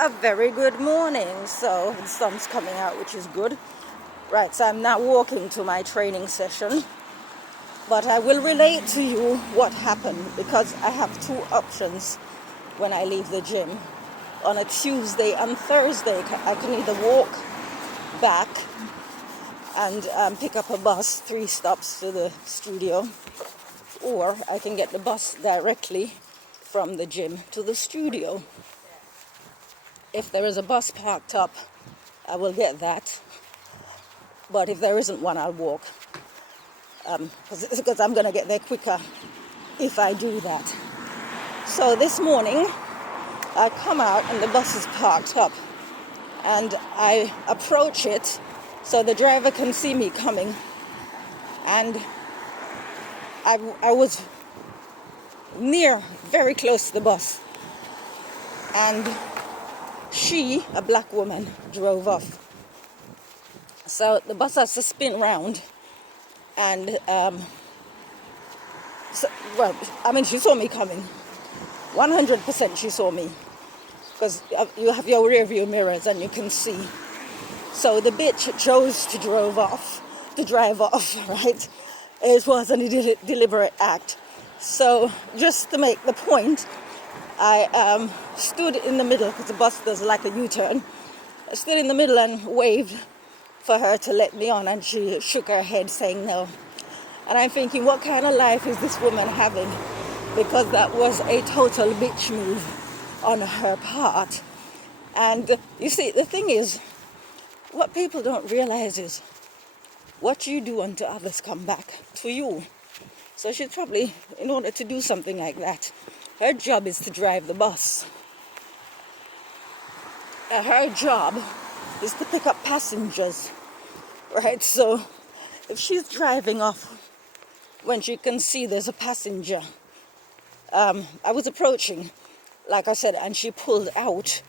A very good morning. So the sun's coming out, which is good. Right, so I'm now walking to my training session. But I will relate to you what happened because I have two options when I leave the gym. On a Tuesday and Thursday, I can either walk back and pick up a bus 3 stops to the studio, or I can get the bus directly from the gym to the studio. If there is a bus parked up, I will get that. But if there isn't one, I'll walk. Because I'm going to get there quicker if I do that. So this morning, I come out and the bus is parked up. And I approach it so the driver can see me coming. And I was very close to the bus. And she, a black woman, drove off. So the bus has to spin round. And, she saw me coming. 100% she saw me. Because you have your rear view mirrors and you can see. So the bitch chose to drive off, right? It wasn't a deliberate act. So just to make the point, I stood in the middle, because the bus does like a U-turn. I stood in the middle and waved for her to let me on, and she shook her head saying no. And I'm thinking, what kind of life is this woman having? Because that was a total bitch move on her part. And you see, the thing is, what people don't realize is what you do unto others come back to you. So she's probably, in order to do something like that, her job is to drive the bus. Her job is to pick up passengers, right? So if she's driving off when she can see there's a passenger, I was approaching, like I said, and she pulled out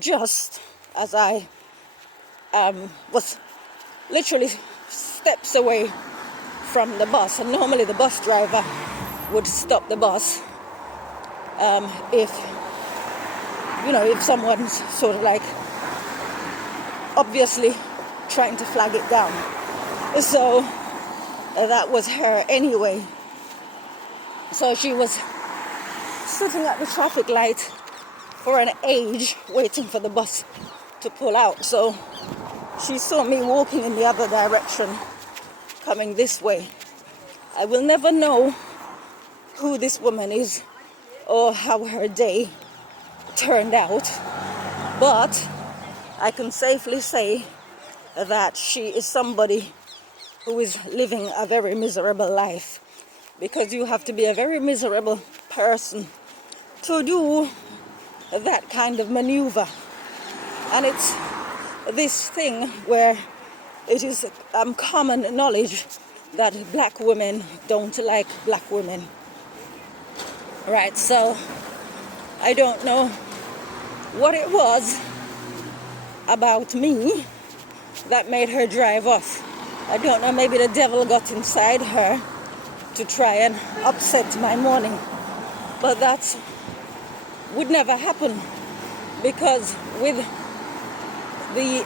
just as I was literally steps away from the bus. And normally the bus driver would stop the bus if someone's sort of like obviously trying to flag it down. So that was her anyway. So she was sitting at the traffic light for an age waiting for the bus to pull out. So she saw me walking in the other direction, coming this way. I will never know who this woman is or how her day turned out, but I can safely say that she is somebody who is living a very miserable life, because you have to be a very miserable person to do that kind of maneuver. And it's this thing where it is common knowledge that black women don't like black women. Right, so I don't know what it was about me that made her drive off. I don't know, maybe the devil got inside her to try and upset my morning. But that would never happen, because with the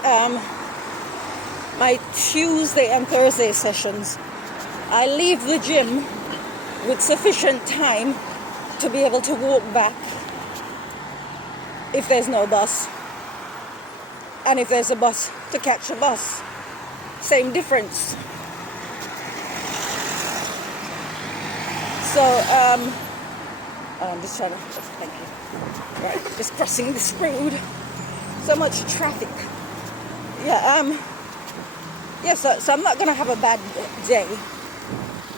my Tuesday and Thursday sessions, I leave the gym with sufficient time to be able to walk back if there's no bus, and if there's a bus, to catch a bus. Same difference. So I'm just trying to, thank you. Right, just crossing this road. So much traffic. So I'm not going to have a bad day.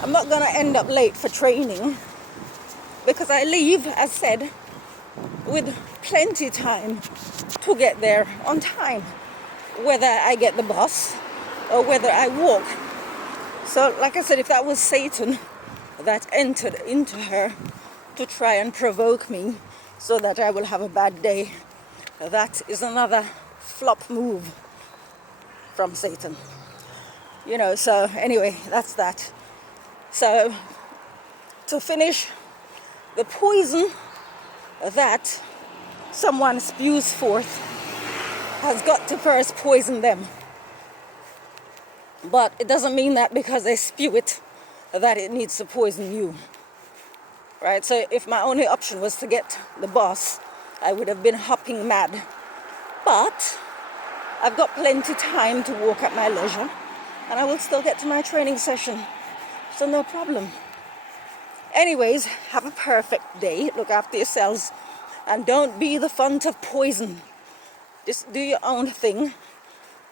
I'm not going to end up late for training, because I leave, as said, with plenty time to get there on time, whether I get the bus or whether I walk. So, like I said, if that was Satan that entered into her to try and provoke me so that I will have a bad day, that is another flop move from Satan. So anyway, that's that. So to finish, the poison that someone spews forth has got to first poison them. But it doesn't mean that because they spew it, that it needs to poison you. Right? So if my only option was to get the bus, I would have been hopping mad. But I've got plenty time to walk at my leisure, and I will still get to my training session. So no problem. Anyways, have a perfect day. Look after yourselves. And don't be the font of poison. Just do your own thing.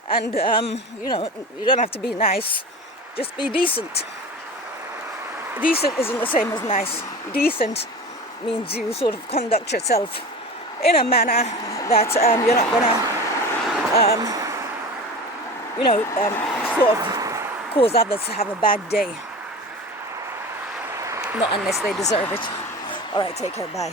And, you don't have to be nice. Just be decent. Decent isn't the same as nice. Decent means you sort of conduct yourself in a manner that you're not going to, sort of cause others to have a bad day. Not unless they deserve it. All right, take care. Bye.